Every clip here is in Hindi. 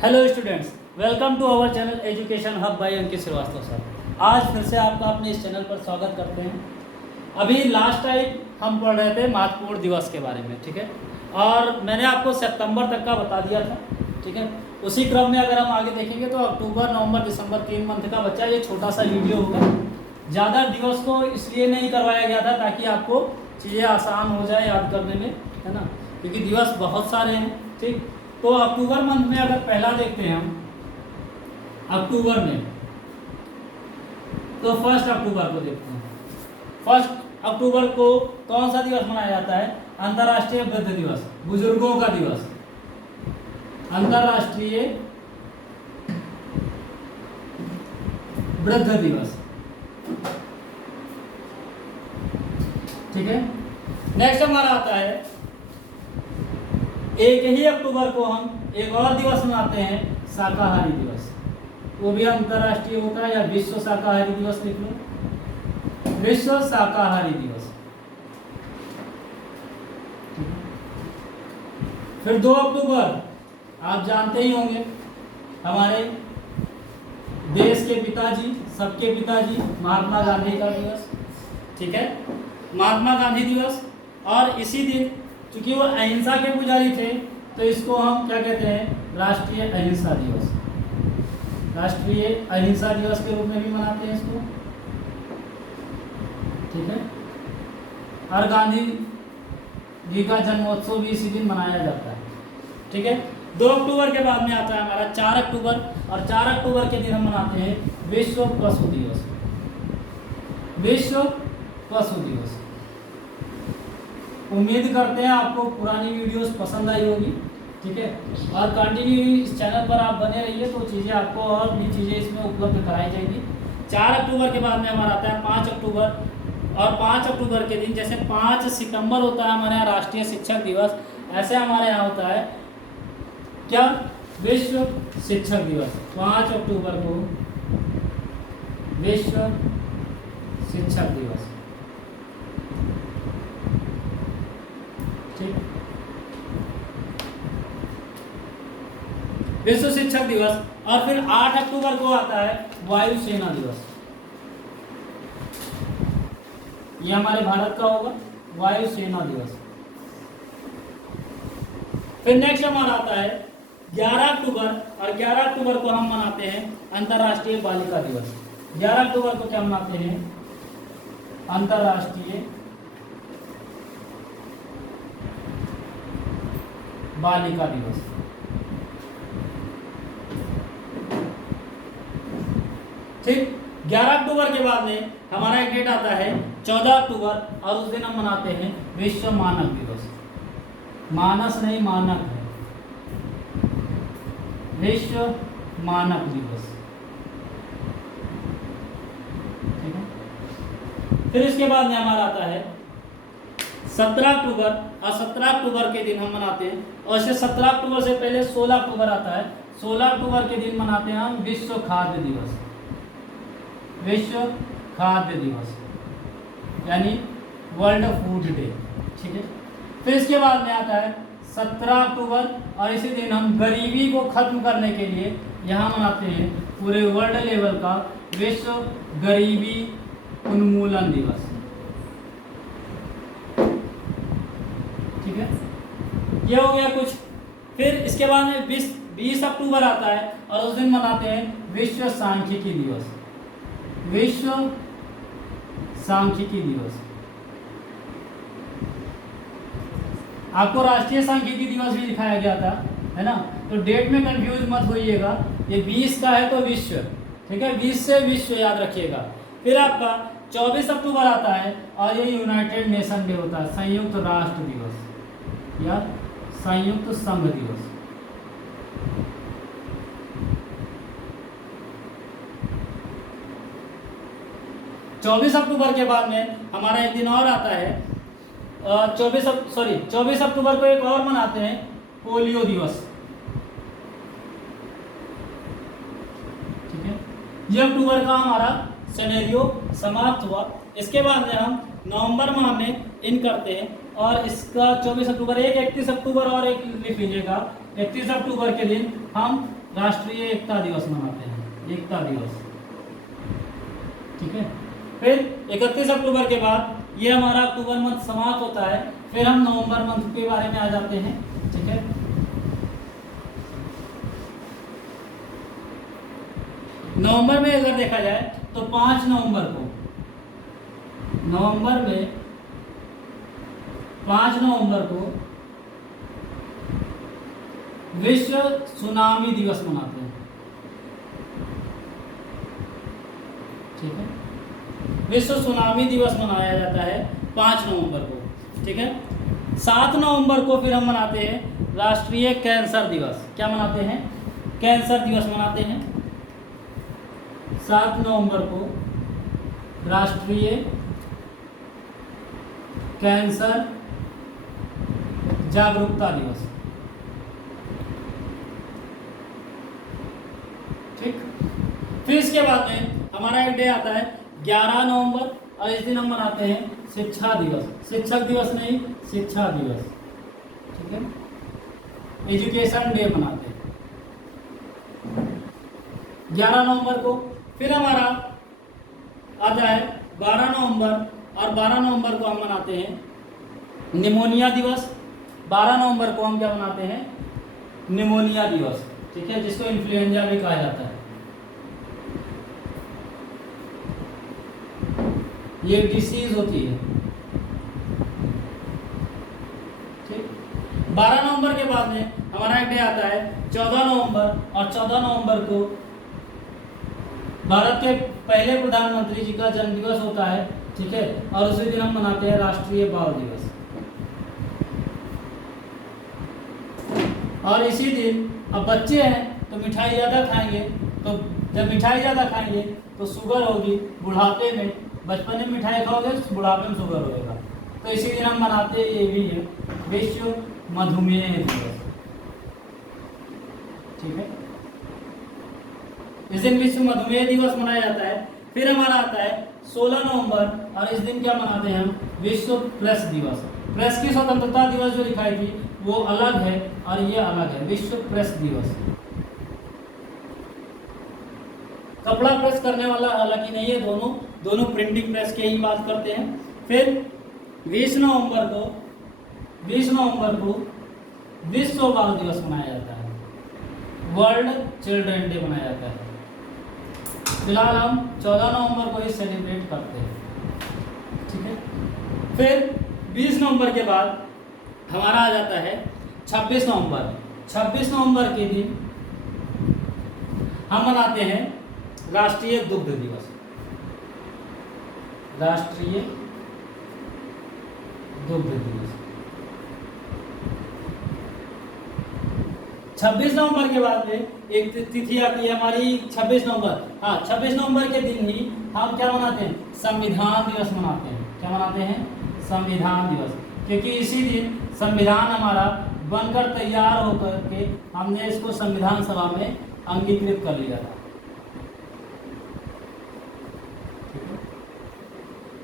Hello students, welcome to our channel education hub by Ankit Shrivastava sir. आज फिर से आपका अपने इस चैनल पर स्वागत करते हैं। अभी लास्ट टाइम हम पढ़ रहे थे महत्वपूर्ण दिवस के बारे में, ठीक है। और मैंने आपको सितंबर तक का बता दिया था, ठीक है। उसी क्रम में अगर हम आगे देखेंगे तो अक्टूबर, नवंबर, दिसंबर 3 मंथ का बच्चा ये छोटा सा वीडियो होगा। ज़्यादा दिवस को इसलिए नहीं करवाया गया था ताकि आपको चीज़ें आसान हो जाए याद करने में, है ना, क्योंकि दिवस बहुत सारे हैं, ठीक। तो अक्टूबर मंथ में अगर पहला देखते हैं हम अक्टूबर में, तो 1 अक्टूबर को देखते हैं। 1 अक्टूबर को कौन सा दिवस मनाया जाता है? अंतर्राष्ट्रीय वृद्ध दिवस, बुजुर्गों का दिवस, अंतर्राष्ट्रीय वृद्ध दिवस, ठीक है। नेक्स्ट हमारा आता है 1 ही अक्टूबर को हम एक और दिवस मनाते हैं, शाकाहारी दिवस। वो भी अंतर्राष्ट्रीय होता है, या विश्व शाकाहारी दिवस लिख लो, विश्व शाकाहारी दिवस। फिर 2 अक्टूबर आप जानते ही होंगे, हमारे देश के पिताजी, सबके पिताजी महात्मा गांधी का दिवस, ठीक है, महात्मा गांधी दिवस। और इसी दिन चूंकि वो अहिंसा के पुजारी थे तो इसको हम क्या कहते हैं? राष्ट्रीय अहिंसा दिवस, राष्ट्रीय अहिंसा दिवस के रूप में भी मनाते हैं इसको, ठीक है। और गांधी जी का जन्मोत्सव भी इसी दिन मनाया जाता है, ठीक है। 2 अक्टूबर के बाद में आता है हमारा 4 अक्टूबर, और 4 अक्टूबर के दिन हम मनाते हैं विश्व पशु दिवस, विश्व पशु दिवस। उम्मीद करते हैं आपको पुरानी वीडियोस पसंद आई होगी, ठीक है। और कंटिन्यू इस चैनल पर आप बने रहिए तो चीज़ें आपको और भी चीज़ें इसमें उपलब्ध कराई जाएगी। 4 अक्टूबर के बाद में हमारा आता है 5 अक्टूबर, और 5 अक्टूबर के दिन, जैसे 5 सितंबर होता है हमारे यहाँ राष्ट्रीय शिक्षक दिवस, ऐसे हमारे यहाँ होता है क्या? विश्व शिक्षक दिवस। 5 अक्टूबर को विश्व शिक्षक दिवस, ठीक। विश्व शिक्षक दिवस। और फिर 8 अक्टूबर को आता है वायुसेना दिवस, ये हमारे भारत का होगा, वायुसेना दिवस। फिर नेक्स्ट हमारा आता है 11 अक्टूबर, और 11 अक्टूबर को हम मनाते हैं अंतर्राष्ट्रीय बालिका दिवस। 11 अक्टूबर को क्या मनाते हैं? अंतर्राष्ट्रीय बालिका दिवस, ठीक। 11 अक्टूबर के बाद में हमारा एक डेट आता है 14 अक्टूबर, और उस दिन हम मनाते हैं विश्व मानक दिवस। मानस नहीं, मानक है, विश्व मानक दिवस, ठीक है। फिर इसके बाद में हमारा आता है 17 अक्टूबर, और 17 अक्टूबर के दिन हम मनाते हैं, और इसे 17 अक्टूबर से पहले 16 अक्टूबर आता है। 16 अक्टूबर के दिन मनाते हैं हम विश्व खाद्य दिवस, विश्व खाद्य दिवस, यानी वर्ल्ड फूड डे, ठीक है। फिर इसके बाद में आता है 17 अक्टूबर, और इसी दिन हम गरीबी को खत्म करने के लिए यहाँ मनाते हैं पूरे वर्ल्ड लेवल का विश्व गरीबी उन्मूलन दिवस, ठीक है। ये हो गया कुछ। फिर इसके बाद में 20 अक्टूबर आता है, और उस दिन मनाते हैं विश्व सांख्यिकी दिवस, विश्व सांख्यिकी दिवस। आपको राष्ट्रीय सांख्यिकी दिवस भी दिखाया गया था, है ना, तो डेट में कंफ्यूज मत होइएगा। ये 20 का है तो विश्व, ठीक है, 20 से विश्व याद रखिएगा। फिर आपका 24 अक्टूबर आता है, और ये यूनाइटेड नेशन डे होता है, संयुक्त राष्ट्र दिवस या संयुक्त संघ दिवस। चौबीस अक्टूबर के बाद में हमारा एक दिन और आता है, 24 अक्टूबर को एक और मनाते हैं पोलियो दिवस, ठीक है। ये अक्टूबर का हमारा सिनेरियो समाप्त हुआ। इसके बाद में हम नवंबर माह में इन करते हैं, और इसका 24 अक्टूबर, एक 31 अक्टूबर और एक लिख लीजिएगा, 31 अक्टूबर के दिन हम राष्ट्रीय एकता दिवस मनाते हैं, एकता दिवस। ठीक है, फिर 31 अक्टूबर के बाद ये हमारा अक्टूबर मंथ समाप्त होता है, फिर हम नवंबर मंथ के बारे में आ जाते हैं। ठीक है, नवंबर में अगर देखा जाए तो 5 नवंबर को, नवंबर में 5 नवंबर को विश्व सुनामी दिवस मनाते हैं। ठीक है, विश्व सुनामी दिवस मनाया जाता है 5 नवंबर को। ठीक है, 7 नवंबर को फिर हम मनाते हैं राष्ट्रीय कैंसर दिवस। क्या मनाते हैं? कैंसर दिवस मनाते हैं। 7 नवंबर को राष्ट्रीय कैंसर जागरूकता दिवस। ठीक, फिर इसके बाद में हमारा एक डे आता है 11 नवंबर, और इस दिन हम मनाते हैं शिक्षा दिवस। शिक्षक दिवस नहीं, शिक्षा दिवस। ठीक है, एजुकेशन डे मनाते हैं 11 नवंबर को। फिर हमारा आता है 12 नवंबर, और 12 नवंबर को हम मनाते हैं निमोनिया दिवस। 12 नवंबर को हम क्या मनाते हैं? निमोनिया दिवस। ठीक है, जिसको इन्फ्लुएंजा भी कहा जाता है। ये डिसीज होती है। ठीक, 12 नवंबर के बाद में हमारा एक डे आता है 14 नवंबर, और 14 नवंबर को भारत के पहले प्रधानमंत्री जी का जन्मदिवस होता है। ठीक है, और उसी दिन हम मनाते हैं राष्ट्रीय बाल दिवस। और इसी दिन, अब बच्चे हैं तो मिठाई ज़्यादा खाएंगे, तो जब मिठाई ज़्यादा खाएंगे तो शुगर होगी बुढ़ापे में। बचपन में मिठाई खाओगे तो बुढ़ापे में शुगर होगा, तो इसी दिन हम मनाते हैं, ये भी है विश्व मधुमेह दिवस। ठीक है, इस दिन विश्व मधुमेह दिवस मनाया जाता है। फिर हमारा आता है 16 नवंबर, और इस दिन क्या मनाते हैं हम? विश्व प्रेस दिवस। प्रेस की स्वतंत्रता दिवस जो लिखाई थी वो अलग है, और ये अलग है, विश्व प्रेस दिवस। कपड़ा प्रेस करने वाला अलग ही नहीं है, दोनों प्रिंटिंग प्रेस की ही बात करते हैं। फिर 20 नवंबर को विश्व बाल दिवस मनाया जाता है, वर्ल्ड चिल्ड्रन डे मनाया जाता है। फिलहाल हम 14 नवंबर को ही सेलिब्रेट करते हैं। ठीक है, फिर 20 नवंबर के बाद हमारा आ जाता है 26 नवंबर। 26 नवंबर के दिन हम मनाते हैं राष्ट्रीय दुग्ध दिवस। राष्ट्रीय दुग्ध दिवस। 26 नवंबर के बाद में एक तिथि आती है हमारी 26 नवंबर। हाँ, 26 नवंबर के दिन ही हम क्या मनाते हैं? संविधान दिवस मनाते हैं। क्या मनाते हैं? संविधान दिवस, क्योंकि इसी दिन संविधान हमारा बनकर तैयार होकर के हमने इसको संविधान सभा में अंगीकृत कर लिया था।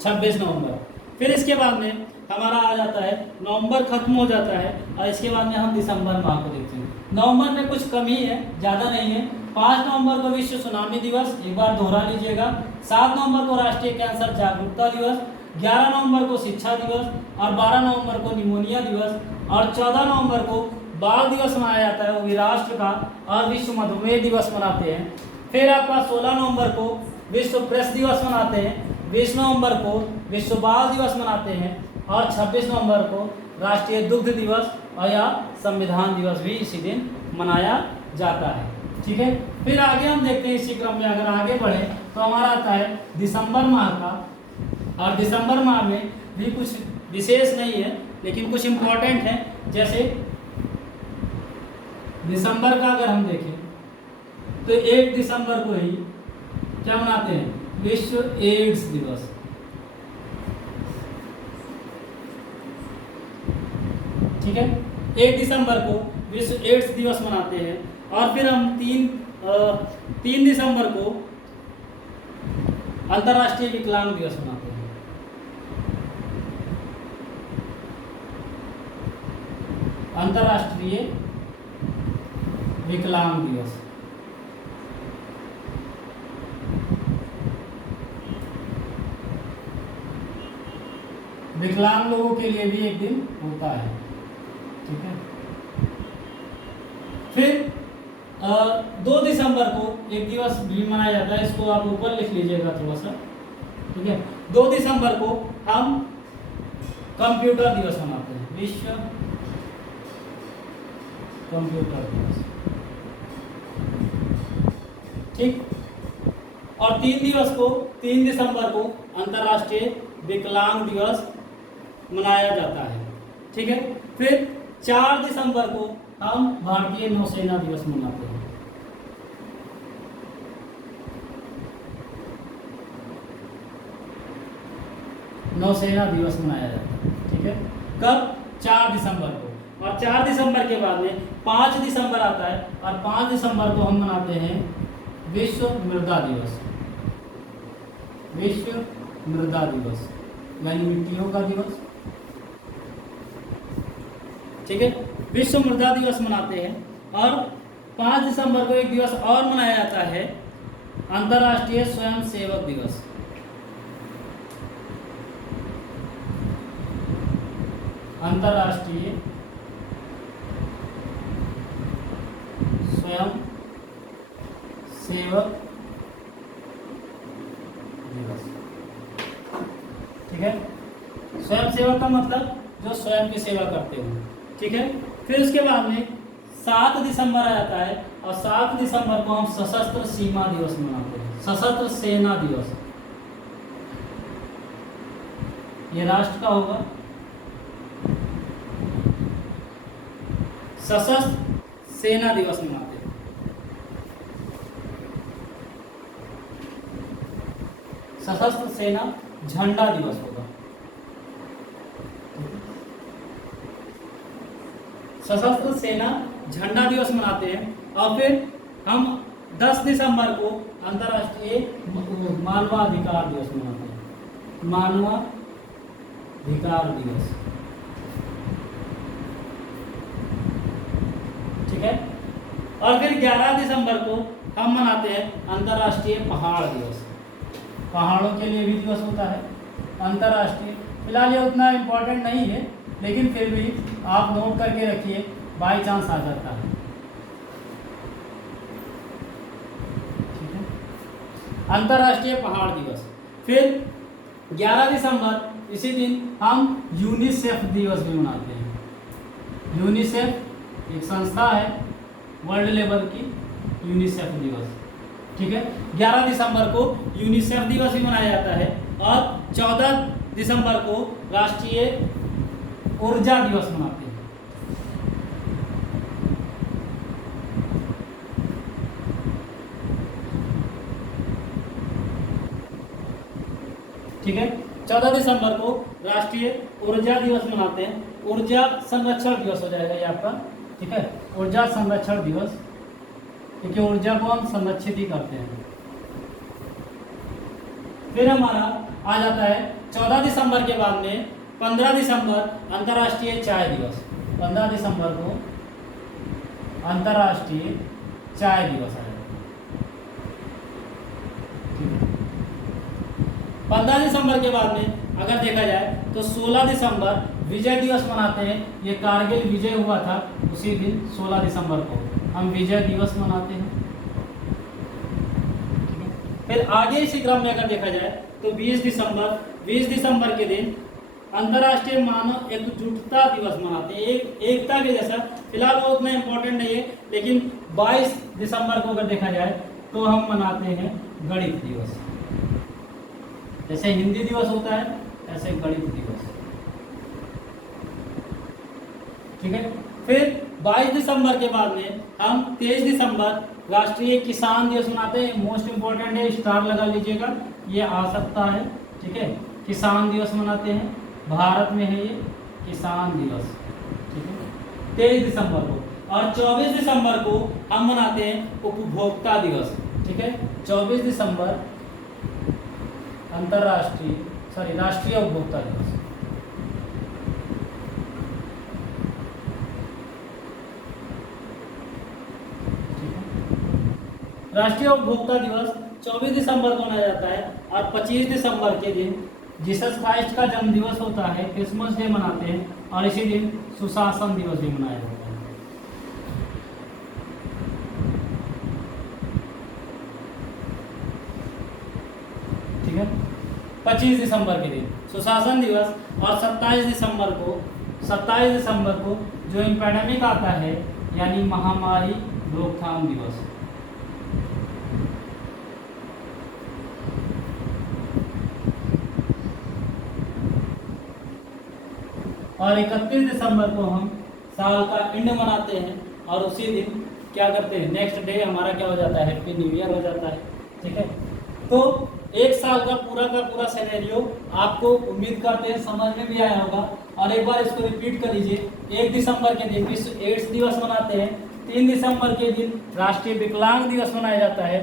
26 नवंबर। फिर इसके बाद में हमारा आ जाता है, नवंबर खत्म हो जाता है, और इसके बाद में हम दिसंबर माह को देखते हैं। नवंबर में कुछ कमी है, ज़्यादा नहीं है। 5 नवंबर को विश्व सुनामी दिवस, एक बार दोहरा लीजिएगा। 7 नवंबर को राष्ट्रीय कैंसर जागरूकता दिवस, 11 नवंबर को शिक्षा दिवस, और 12 नवंबर को निमोनिया दिवस, और 14 नवंबर को बाल दिवस मनाया जाता है, वो भी राष्ट्र का, और विश्व मधुमेह दिवस मनाते हैं। फिर आपका 16 नवंबर को विश्व प्रेस दिवस मनाते हैं, 20 नवंबर को विश्व बाल दिवस मनाते हैं, और 26 नवंबर को राष्ट्रीय दुग्ध दिवस और या संविधान दिवस भी इसी दिन मनाया जाता है। ठीक है, फिर आगे हम देखते हैं, इसी क्रम में अगर आगे बढ़े तो हमारा आता है दिसंबर माह का, और दिसंबर माह में भी कुछ विशेष नहीं है, लेकिन कुछ इम्पोर्टेंट है। जैसे दिसंबर का अगर हम देखें तो 1 दिसंबर को ही क्या मनाते हैं? विश्व एड्स दिवस। ठीक है, 1 दिसंबर को विश्व एड्स दिवस मनाते हैं, और फिर हम 3 दिसंबर को अंतर्राष्ट्रीय विकलांग दिवस मनाते हैं। अंतर्राष्ट्रीय विकलांग दिवस। विकलांग लोगों के लिए भी एक दिन होता है, ठीक है। फिर 2 दिसंबर को एक दिवस भी मनाया जाता है, इसको आप ऊपर लिख लीजिएगा थोड़ा सा, ठीक है। 2 दिसंबर को हम कंप्यूटर दिवस मनाते हैं, विश्व कंप्यूटर दिवस, ठीक। और 3 दिसंबर को अंतर्राष्ट्रीय विकलांग दिवस मनाया जाता है, ठीक है। फिर 4 दिसंबर को हम भारतीय नौसेना दिवस मनाते हैं। नौसेना दिवस मनाया जाता है, ठीक है। कब? 4 दिसंबर को। और 4 दिसंबर के बाद में 5 दिसंबर आता है, और 5 दिसंबर को हम मनाते हैं विश्व मृदा दिवस। विश्व मृदा दिवस यानी मिट्टियों का दिवस, ठीक है। विश्व मृदा दिवस मनाते हैं। और 5 दिसंबर को एक दिवस और मनाया जाता है, अंतर्राष्ट्रीय स्वयंसेवक दिवस। अंतर्राष्ट्रीय स्वयं सेवक दिवस, ठीक है। स्वयं सेवक का मतलब जो स्वयं की सेवा करते हो, ठीक है। फिर उसके बाद में 7 दिसंबर आ जाता है, और 7 दिसंबर को हम सशस्त्र सीमा दिवस मनाते हैं, सशस्त्र सेना दिवस। ये राष्ट्र का होगा, सशस्त्र सेना दिवस मनाते हैं। सशस्त्र सेना झंडा दिवस होगा, सशस्त्र सेना झंडा दिवस मनाते हैं। और फिर हम 10 दिसंबर को अंतर्राष्ट्रीय मानवाधिकार दिवस मनाते हैं, मानवाधिकार दिवस, ठीक है। और फिर 11 दिसंबर को हम मनाते हैं अंतर्राष्ट्रीय पहाड़ दिवस। पहाड़ों के लिए भी दिवस होता है अंतर्राष्ट्रीय। फिलहाल ये उतना इम्पोर्टेंट नहीं है, लेकिन फिर भी आप नोट करके रखिए, बाई चांस आ जाता है, ठीक है। अंतर्राष्ट्रीय पहाड़ दिवस। फिर 11 दिसंबर इसी दिन हम यूनिसेफ दिवस भी मनाते हैं। यूनिसेफ एक संस्था है वर्ल्ड लेवल की, यूनिसेफ दिवस, ठीक है। 11 दिसंबर को यूनिसेफ दिवस भी मनाया जाता है। और 14 दिसंबर को राष्ट्रीय ऊर्जा दिवस मनाते हैं, ठीक है। 14 दिसंबर को राष्ट्रीय ऊर्जा दिवस मनाते हैं। ऊर्जा संरक्षण दिवस हो जाएगा ये आपका, ठीक है। ऊर्जा संरक्षण दिवस, क्योंकि ऊर्जा को हम संरक्षित ही करते हैं। फिर हमारा आ जाता है 14 दिसंबर के बाद में 15 दिसंबर अंतर्राष्ट्रीय चाय दिवस। 15 दिसंबर को अंतर्राष्ट्रीय चाय दिवस है, 15 दिसंबर के बाद में अगर देखा जाए तो 16 दिसंबर विजय दिवस मनाते हैं। ये कारगिल विजय हुआ था उसी दिन 16 दिसंबर को हम विजय दिवस मनाते हैं, ठीक है। फिर आगे इसी क्रम में अगर देखा जाए तो 20 दिसंबर के दिन अंतर्राष्ट्रीय मानव एकजुटता दिवस मनाते हैं, एकता के जैसा। फिलहाल वो उतना इम्पोर्टेंट नहीं है, लेकिन 22 दिसंबर को अगर देखा जाए तो हम मनाते हैं गणित दिवस। जैसे हिंदी दिवस होता है ऐसे गणित दिवस, ठीक है। फिर 22 दिसंबर के बाद में हम 23 दिसंबर राष्ट्रीय किसान दिवस मनाते हैं। मोस्ट इम्पोर्टेंट है, स्टार लगा लीजिएगा, ये आ सकता है, ठीक है। किसान दिवस मनाते हैं, भारत में है ये किसान दिवस, ठीक है, 23 दिसंबर को। और 24 दिसंबर को हम मनाते हैं उपभोक्ता दिवस, ठीक है। 24 दिसंबर राष्ट्रीय उपभोक्ता दिवस। राष्ट्रीय उपभोक्ता दिवस 24 दिसंबर को मनाया जाता है और 25 दिसंबर के दिन जीसस क्राइस्ट का जन्म दिवस होता है, क्रिसमस डे मनाते हैं और इसी दिन सुशासन दिवस भी मनाया जाता है। ठीक है, 25 दिसंबर के दिन सुशासन दिवस और 27 दिसंबर को जो पैंडेमिक आता है यानी महामारी रोकथाम दिवस। और 31 दिसंबर को हम साल का एंड मनाते हैं और उसी दिन क्या करते हैं, नेक्स्ट डे हमारा क्या हो जाता है, हैप्पी न्यू ईयर हो जाता है। ठीक है, तो एक साल का पूरा सिनेरियो आपको उम्मीद करते हैं समझ में भी आया होगा। और एक बार इसको रिपीट कर लीजिए। 1 दिसंबर के दिन विश्व एड्स दिवस मनाते हैं। 3 दिसंबर के दिन राष्ट्रीय विकलांग दिवस मनाया जाता है।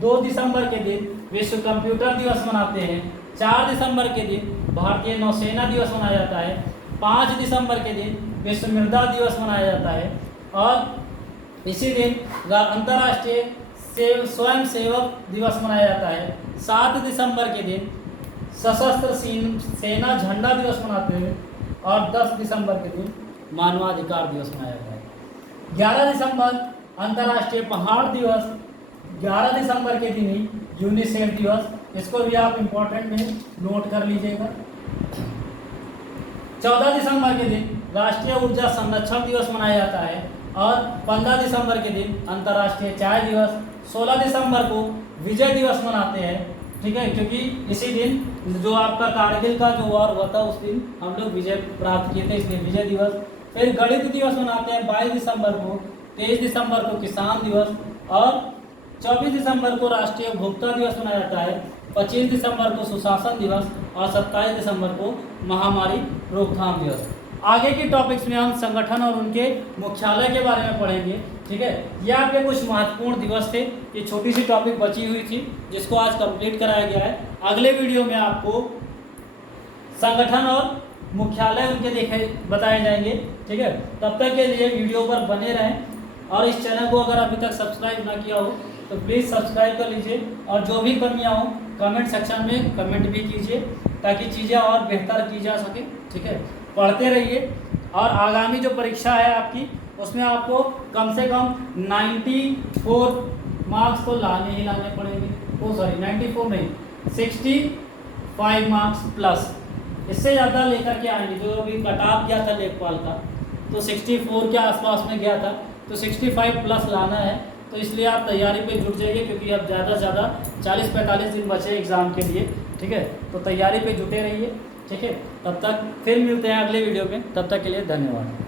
2 दिसंबर के दिन विश्व कंप्यूटर दिवस मनाते हैं। 4 दिसंबर के दिन भारतीय नौसेना दिवस मनाया जाता है। 5 दिसंबर के दिन विश्व मृदा दिवस मनाया जाता है और इसी दिन अंतर्राष्ट्रीय स्वयं सेवक दिवस मनाया जाता है। 7 दिसंबर के दिन सशस्त्र सेना झंडा दिवस मनाते हैं और 10 दिसंबर के दिन मानवाधिकार दिवस मनाया जाता है। 11 दिसंबर अंतर्राष्ट्रीय पहाड़ दिवस। 11 दिसंबर के दिन ही यूनिसेफ दिवस, इसको भी आप इम्पोर्टेंट में नोट कर लीजिएगा। 14 दिसंबर के दिन राष्ट्रीय ऊर्जा संरक्षण दिवस मनाया जाता है और 15 दिसंबर के दिन अंतर्राष्ट्रीय चाय दिवस। 16 दिसंबर को विजय दिवस मनाते हैं। ठीक है, क्योंकि इसी दिन जो आपका कारगिल का जो वॉर हुआ था उस दिन हम लोग विजय प्राप्त किए थे, इसलिए विजय दिवस। फिर गणित दिवस मनाते हैं 22 दिसंबर को। 23 दिसंबर को किसान दिवस और 24 दिसंबर को राष्ट्रीय उपभोक्ता दिवस मनाया जाता है। 25 दिसंबर को सुशासन दिवस और 27 दिसंबर को महामारी रोकथाम दिवस। आगे के टॉपिक्स में हम संगठन और उनके मुख्यालय के बारे में पढ़ेंगे। ठीक है, ये आपके कुछ महत्वपूर्ण दिवस थे। ये छोटी सी टॉपिक बची हुई थी जिसको आज कंप्लीट कराया गया है। अगले वीडियो में आपको संगठन और मुख्यालय उनके बताए जाएंगे। ठीक है, तब तक के लिए वीडियो पर बने रहें और इस चैनल को अगर अभी तक सब्सक्राइब ना किया हो तो प्लीज़ सब्सक्राइब कर लीजिए और जो भी कमियां हो कमेंट सेक्शन में कमेंट भी कीजिए ताकि चीज़ें और बेहतर की जा सके। ठीक है, पढ़ते रहिए और आगामी जो परीक्षा है आपकी उसमें आपको कम से कम 94 मार्क्स तो लाने ही लाने पड़ेंगे। 94 नहीं, 65 मार्क्स प्लस, इससे ज़्यादा लेकर के आएंगे। जो अभी कट ऑफ गया था लेखपाल का तो 64 के आसपास में गया था, तो 65 प्लस लाना है। तो इसलिए आप तैयारी पे जुट जाइए क्योंकि अब ज़्यादा से ज़्यादा 40-45 दिन बचे एग्ज़ाम के लिए। ठीक है, तो तैयारी पे जुटे रहिए। ठीक है, तब तक फिर मिलते हैं अगले वीडियो में। तब तक के लिए धन्यवाद।